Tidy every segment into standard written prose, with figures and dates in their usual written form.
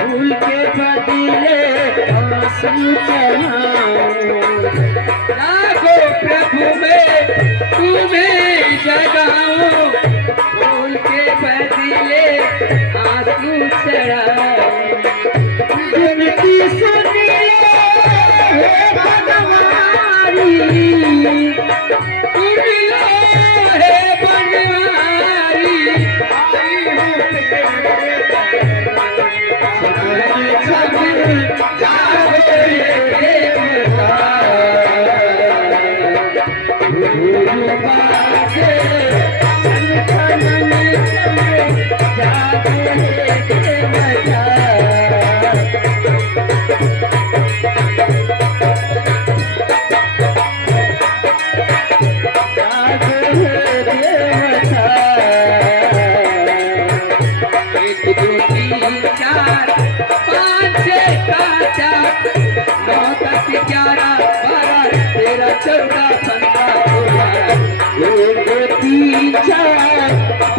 फूल के बदले आंसू चढ़ाऊं, जागो प्रभु में तुम्हें जगाऊं, फूल के बदले आंसू चढ़ाऊं। विनती सुनिए हे बनवारी, सुन लो हे बनवारी, आई हूँ तेरे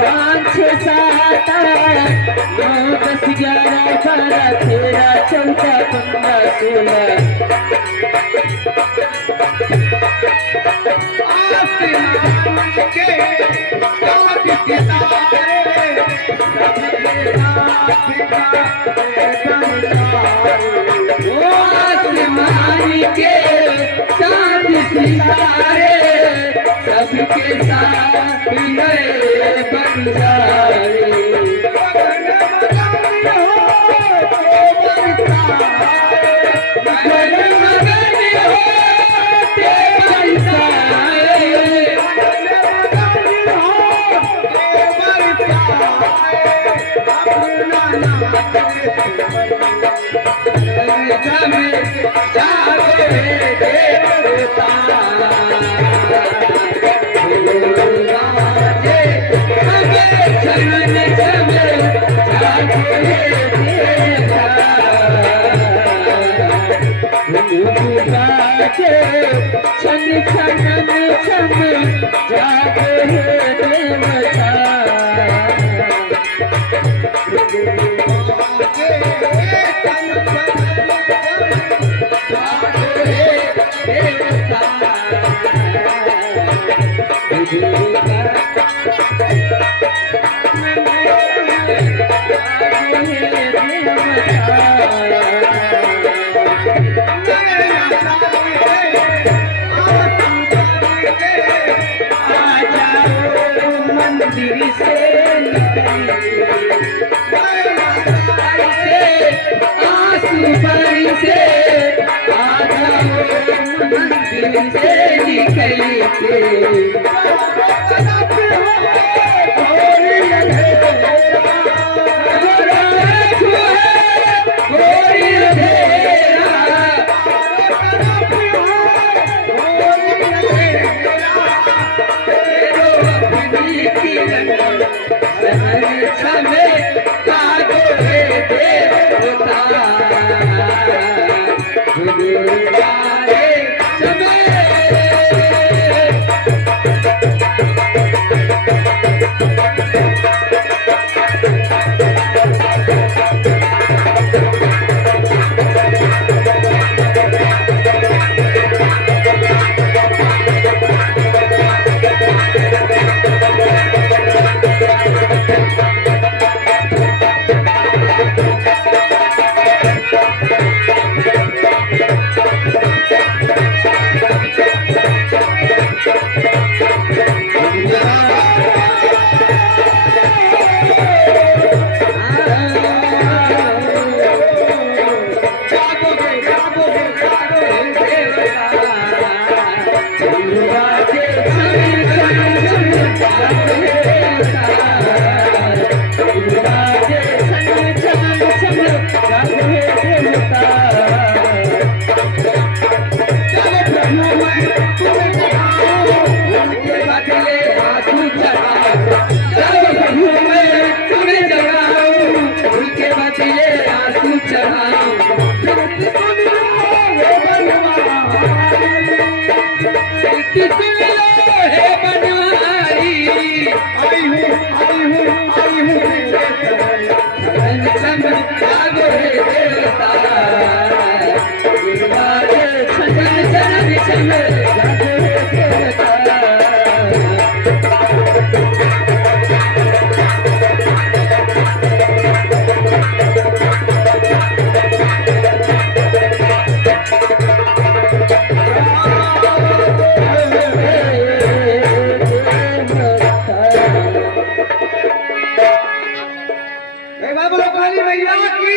पाँच छः सात आठ नौ दस ग्यारह बारह तेरह चौदह पंद्रह सोलह। आसमान के चाँद सितारे सबके साथ गए बंजारे। छन छन छम जागे देवता, मंदिर से आंसू बरसे आ जाओ मंदिर से निकल के। चढ़ाओ, जब प्रभु मैं तुम्हें जगाऊं, फूल के बदले आंसू चढ़ाऊं। विनती सुन लो हे बनवारी, आई हूँ छम जागो हे देवता, गुरुवारे छन छन छम जागो हे देवता। बोलो काली मैया की